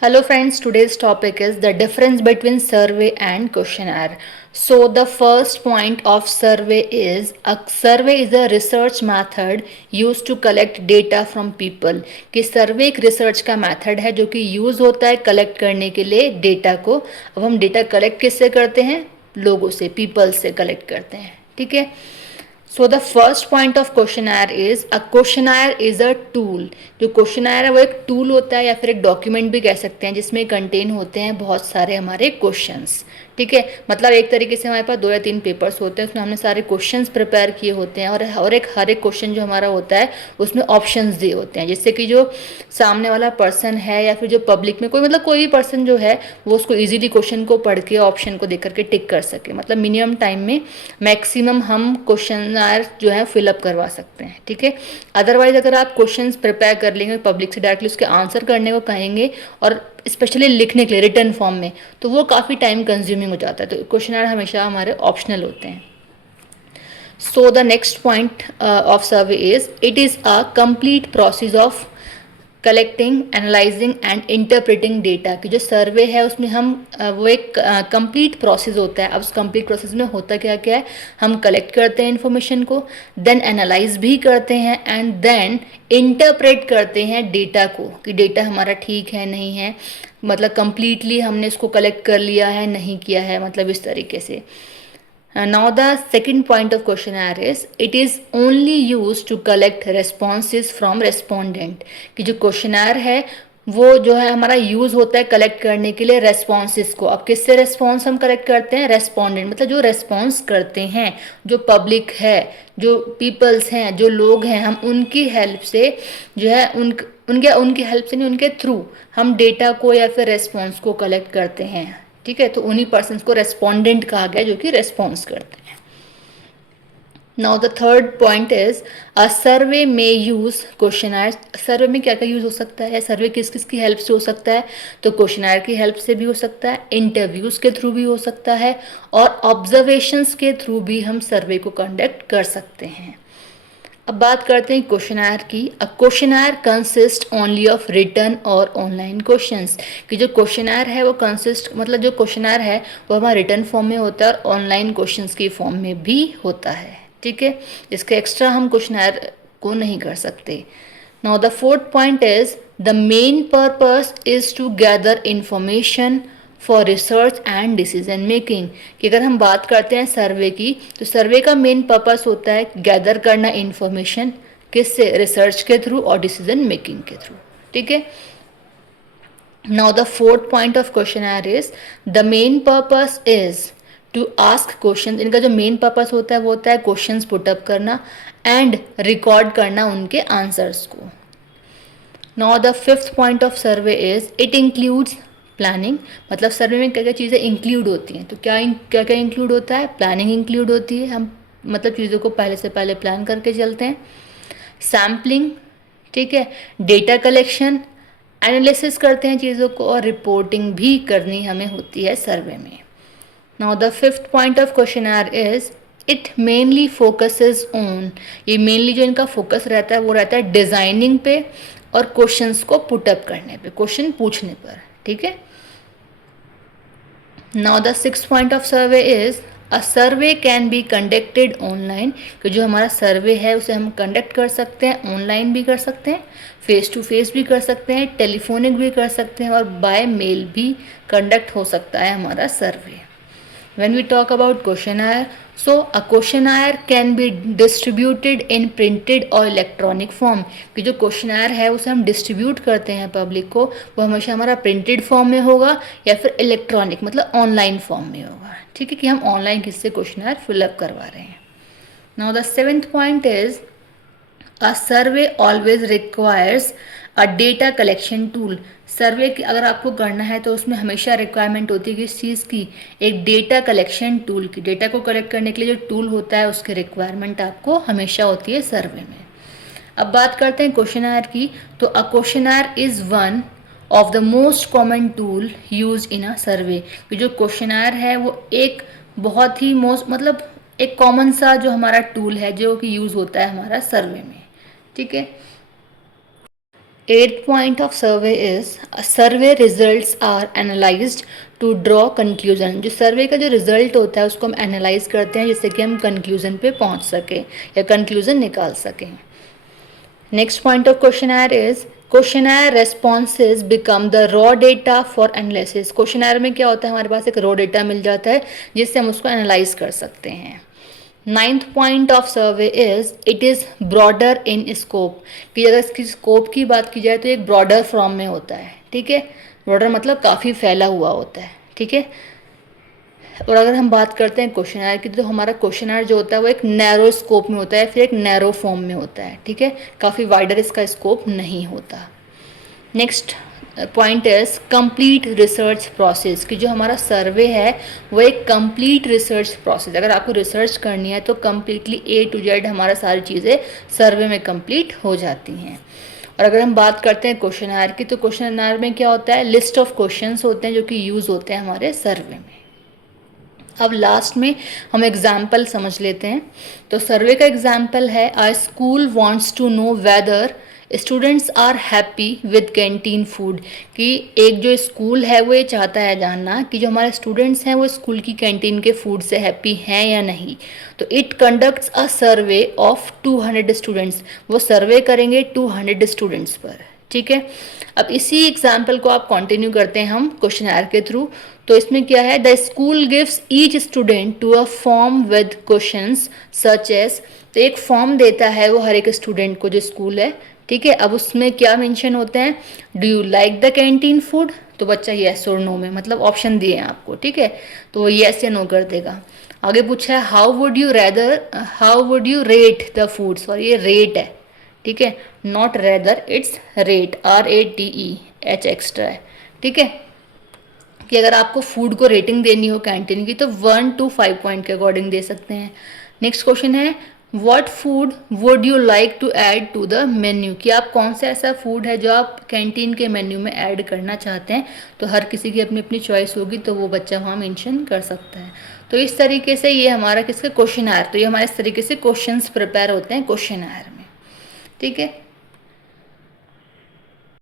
Hello friends, today's topic is the difference between survey and questionnaire. So the first point of survey is a survey is a research method used to collect data from people. कि सर्वे एक research का method है जो कि use होता है collect करने के लिए डेटा को. अब हम डेटा कलेक्ट किससे करते हैं? लोगों से, पीपल से कलेक्ट करते हैं. ठीक है. So the first point of questionnaire is a questionnaire is a tool. जो क्वेश्चनर है वो एक टूल होता है या फिर एक डॉक्यूमेंट भी कह सकते हैं जिसमें कंटेन होते हैं बहुत सारे हमारे क्वेश्चंस. ठीक है. मतलब एक तरीके से हमारे पास 2 या 3 पेपर्स होते हैं, उसमें हमने सारे क्वेश्चंस प्रिपेयर किए होते हैं और हर एक क्वेश्चन जो हमारा होता है उसमें ऑप्शंस दिए होते हैं, जिससे कि जो सामने वाला पर्सन है या फिर जो पब्लिक में कोई भी पर्सन जो है वो उसको ईजिली क्वेश्चन को पढ़ के ऑप्शन को देख करके टिक कर सके. मतलब मिनिमम टाइम में मैक्सिमम हम क्वेश्चनर जो है फिलअप करवा सकते हैं. ठीक है. अदरवाइज अगर आप क्वेश्चंस प्रिपेयर कर लेंगे पब्लिक से डायरेक्टली उसके आंसर करने को कहेंगे और स्पेशली लिखने के लिए रिटर्न फॉर्म में, तो वो काफ़ी टाइम कंज्यूमिंग हो जाता है. तो क्वेश्चनर हमेशा हमारे ऑप्शनल होते हैं. So the next point of survey is it is a complete process of collecting, analysing and interpreting data. की जो सर्वे है उसमें हम वो एक कंप्लीट प्रोसेस होता है. अब उस कंप्लीट प्रोसेस में होता क्या क्या है, हम कलेक्ट करते हैं इन्फॉर्मेशन को, देन एनालाइज भी करते हैं एंड देन इंटरप्रेट करते हैं डेटा को कि डेटा हमारा ठीक है नहीं है, मतलब कंप्लीटली हमने इसको कलेक्ट कर लिया है नहीं किया है, मतलब इस तरीके से. Now the second point of questionnaire is it is only used to collect responses from respondent. कि जो क्वेश्चनर है वो जो है हमारा यूज़ होता है कलेक्ट करने के लिए रेस्पॉन्सेस को. अब किससे रेस्पॉन्स हम कलेक्ट करते हैं? रेस्पोंडेंट, मतलब जो रेस्पॉन्स करते हैं, जो पब्लिक है, जो पीपल्स हैं, जो लोग हैं, हम उनकी हेल्प से जो है उनकी हेल्प से नहीं, उनके थ्रू हम डेटा को या फिर रेस्पॉन्स को कलेक्ट करते हैं. ठीक है. तो उन्हीं पर्सन को रेस्पोंडेंट कहा गया जो कि रेस्पॉन्स करते हैं. Now the third point is a survey में यूज क्वेश्चनर. सर्वे में क्या क्या यूज हो सकता है? सर्वे किस किस की हेल्प से हो सकता है? तो क्वेश्चनर की हेल्प से भी हो सकता है, इंटरव्यूज के थ्रू भी हो सकता है और ऑब्जर्वेशंस के थ्रू भी हम सर्वे को कंडक्ट कर सकते हैं. अब बात करते हैं क्वेश्चनर की. A questionnaire consist only of written और ऑनलाइन क्वेश्चंस. कि जो क्वेश्चनर है वो कंसिस्ट, मतलब जो क्वेश्चनर है वो हमारा रिटन फॉर्म में होता है और ऑनलाइन क्वेश्चंस की फॉर्म में भी होता है. ठीक है. इसके एक्स्ट्रा हम क्वेश्चनर को नहीं कर सकते. Now the fourth point is the main purpose is to gather information for research and decision making. कि अगर हम बात करते हैं सर्वे की, तो सर्वे का मेन पर्पस होता है गैदर करना इन्फॉर्मेशन. किससे? रिसर्च के थ्रू और डिसीजन मेकिंग के थ्रू. ठीक है. Now the fourth point of questionnaire is the main purpose is to ask question. इनका जो मेन पर्पस होता है वो होता है क्वेश्चंस पुटअप करना एंड रिकॉर्ड करना उनके आंसर्स को. Now the fifth point of survey is it includes planning. मतलब सर्वे में क्या क्या चीज़ें इंक्लूड होती हैं. तो क्या क्या इंक्लूड होता है? प्लानिंग इंक्लूड होती है. हम मतलब चीज़ों को पहले से पहले प्लान करके चलते हैं. सैम्पलिंग, ठीक है, डेटा कलेक्शन, एनालिसिस करते हैं चीज़ों को और रिपोर्टिंग भी करनी हमें होती है सर्वे में. Now the fifth point of questionnaire is it mainly focuses on. ये मेनली जो इनका फोकस रहता है वो रहता है डिज़ाइनिंग पे और क्वेश्चंस को पुटअप करने पे, क्वेश्चन पूछने पर. ठीक है. Now the six point of survey is a survey can be conducted online. कि जो हमारा सर्वे है उसे हम कंडक्ट कर सकते हैं, ऑनलाइन भी कर सकते हैं, फेस टू फेस भी कर सकते हैं, टेलीफोनिक भी कर सकते हैं और बाय मेल भी कंडक्ट हो सकता है हमारा सर्वे. When we talk about questionnaire, so a questionnaire can be distributed in printed or electronic form. कि जो क्वेश्चनर है उसे हम डिस्ट्रीब्यूट करते हैं पब्लिक को, वो हमेशा हमारा प्रिंटेड फॉर्म में होगा या फिर इलेक्ट्रॉनिक मतलब ऑनलाइन फॉर्म में होगा. ठीक है. कि हम ऑनलाइन किससे क्वेश्चनर फिलअप करवा रहे हैं. Now the seventh point is a survey always requires a data collection tool. Survey की अगर आपको करना है तो उसमें हमेशा रिक्वायरमेंट होती है कि इस चीज़ की, एक डेटा कलेक्शन टूल की. डेटा को कलेक्ट करने के लिए जो टूल होता है उसकी रिक्वायरमेंट आपको हमेशा होती है सर्वे में. अब बात करते हैं क्वेश्चनर की. तो a questionnaire is one of the most common tool use in a survey. कि जो क्वेश्चनर है वो एक बहुत ही मोस्ट मतलब एक कॉमन सा जो हमारा टूल है जो कि यूज़ होता है हमारा सर्वे में. ठीक है. Eighth point of survey is survey results are analyzed to draw conclusion. जो सर्वे का जो रिजल्ट होता है उसको हम एनालाइज करते हैं जिससे कि हम कंक्लूजन पे पहुंच सकें या कंक्लूजन निकाल सकें. Next point of questionnaire is questionnaire responses become the raw data for analysis. Questionnaire में क्या होता है, हमारे पास एक रॉ डेटा मिल जाता है जिससे हम उसको एनालाइज कर सकते हैं. Ninth point of survey is it is broader in scope. कि अगर इसकी स्कोप की बात की जाए तो एक ब्रॉडर फॉर्म में होता है. ठीक है, ब्रॉडर मतलब काफ़ी फैला हुआ होता है. ठीक है, और अगर हम बात करते हैं क्वेश्चनर की तो हमारा क्वेश्चनर जो होता है वो एक नैरो स्कोप में होता है, फिर एक नैरो फॉर्म में होता है. ठीक है, काफ़ी वाइडर इसका स्कोप नहीं होता. Next point is complete research process. कि जो हमारा सर्वे है वो एक कंप्लीट रिसर्च प्रोसेस. अगर आपको रिसर्च करनी है तो कम्प्लीटली A to Z हमारा सारी चीज़ें सर्वे में कंप्लीट हो जाती हैं. और अगर हम बात करते हैं क्वेश्चनर की तो क्वेश्चनर में क्या होता है, लिस्ट ऑफ क्वेश्चंस होते हैं जो कि यूज़ होते हैं हमारे सर्वे में. अब लास्ट में हम एग्जाम्पल समझ लेते हैं. तो सर्वे का एग्जाम्पल है a school wants to know whether students are happy with canteen food. कि एक जो स्कूल है वो ये चाहता है जानना कि जो हमारे स्टूडेंट्स हैं वो स्कूल की कैंटीन के फूड से हैप्पी हैं या नहीं. तो it conducts a survey of 200 students. वो सर्वे करेंगे 200 स्टूडेंट्स पर. ठीक है, अब इसी एग्जाम्पल को आप कंटिन्यू करते हैं हम क्वेश्चनर के थ्रू. तो इसमें क्या है, the school gives each student to a form with questions such as. तो एक फॉर्म देता है वो हर एक स्टूडेंट को जो स्कूल है. ठीक है, अब उसमें क्या मेंशन होते हैं, do you like the canteen food. तो बच्चा येस और नो में, मतलब ऑप्शन दिए हैं आपको. ठीक है, तो वो येस या नो कर देगा. आगे पूछा है how would you rate the food. Sorry, ये रेट है. ठीक है, not rather, it's rate, RATE, H extra है. ठीक है, कि अगर आपको फूड को रेटिंग देनी हो कैंटीन की तो 1 to 5 पॉइंट के अकॉर्डिंग दे सकते हैं. नेक्स्ट क्वेश्चन है what food would you like to add to the menu. कि आप कौन सा ऐसा फूड है जो आप कैंटीन के मेन्यू में ऐड करना चाहते हैं. तो हर किसी की अपनी अपनी चॉइस होगी तो वो बच्चा वहाँ मेंशन कर सकता है. तो इस तरीके से ये हमारा किसका क्वेश्चनर. तो ये हमारे इस तरीके से क्वेश्चंस प्रिपेयर होते हैं क्वेश्चनर में. ठीक है.